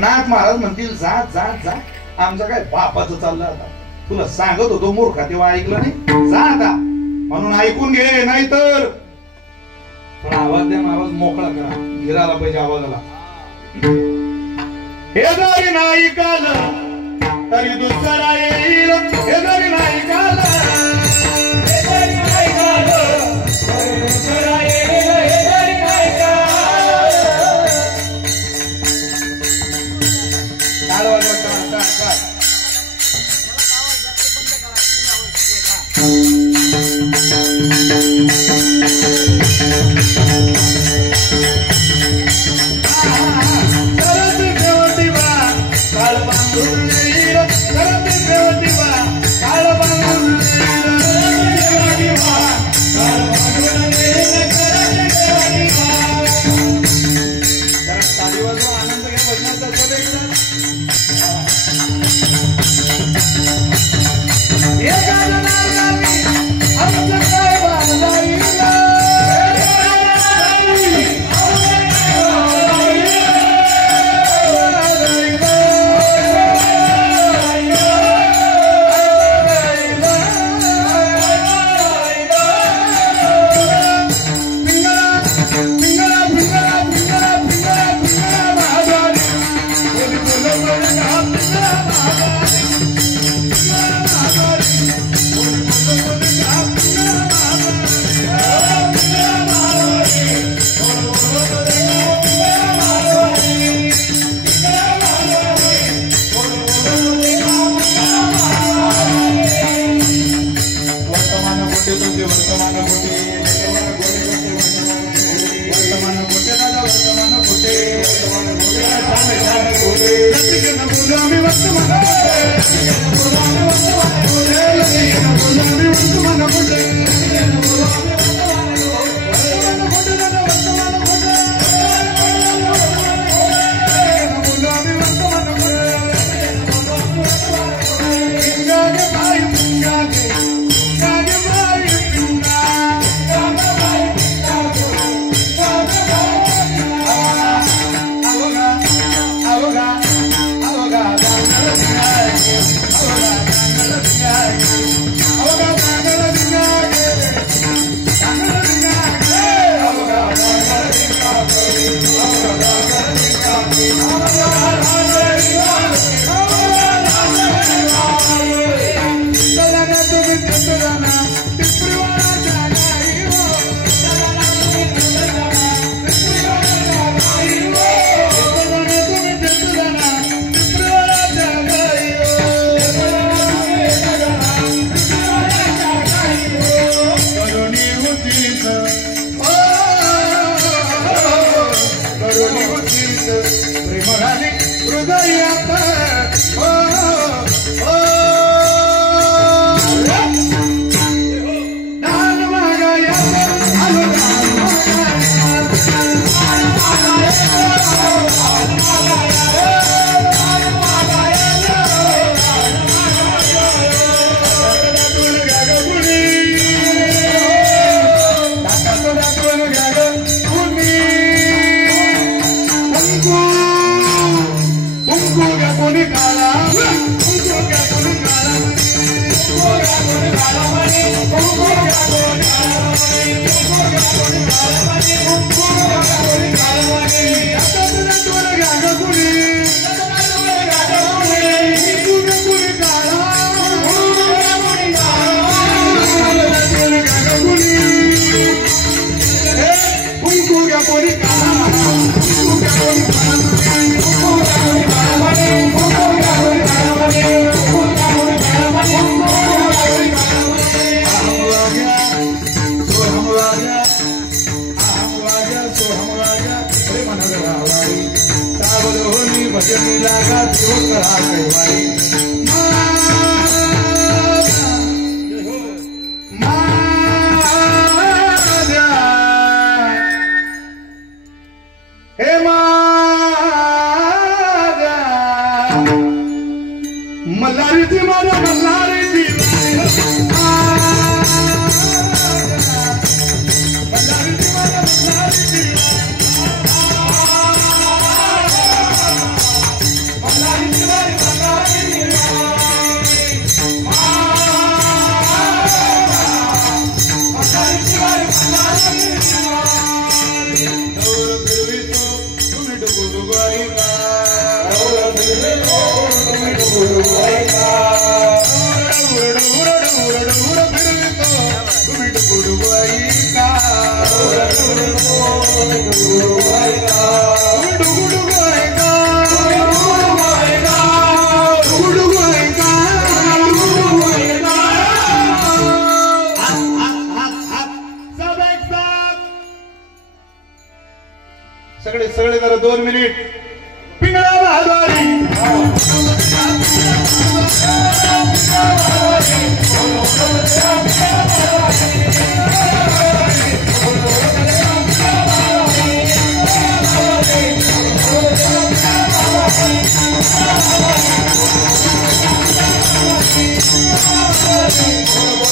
नाथ महाराज म्हणतील जा जा जा. आमचं काय बापाचं चाललं आता. तुला सांगत होतो मूर्खा, तेव्हा ऐकलं नाही. जा आता म्हणून ऐकून घे, नाहीतर थोडा आवाज द्या. आवाज मोकळा करा, गिराला पाहिजे आवाजाला. हे जरी नाही काल तरी दुसरा येईल. हे जरी नाही काल, हे जरी नाही काल तरी दुसरा येईल. हे जरी नाही काल. सगळे सगळे जरा 2 मिनिट पिंगळा बहादुरी Oh,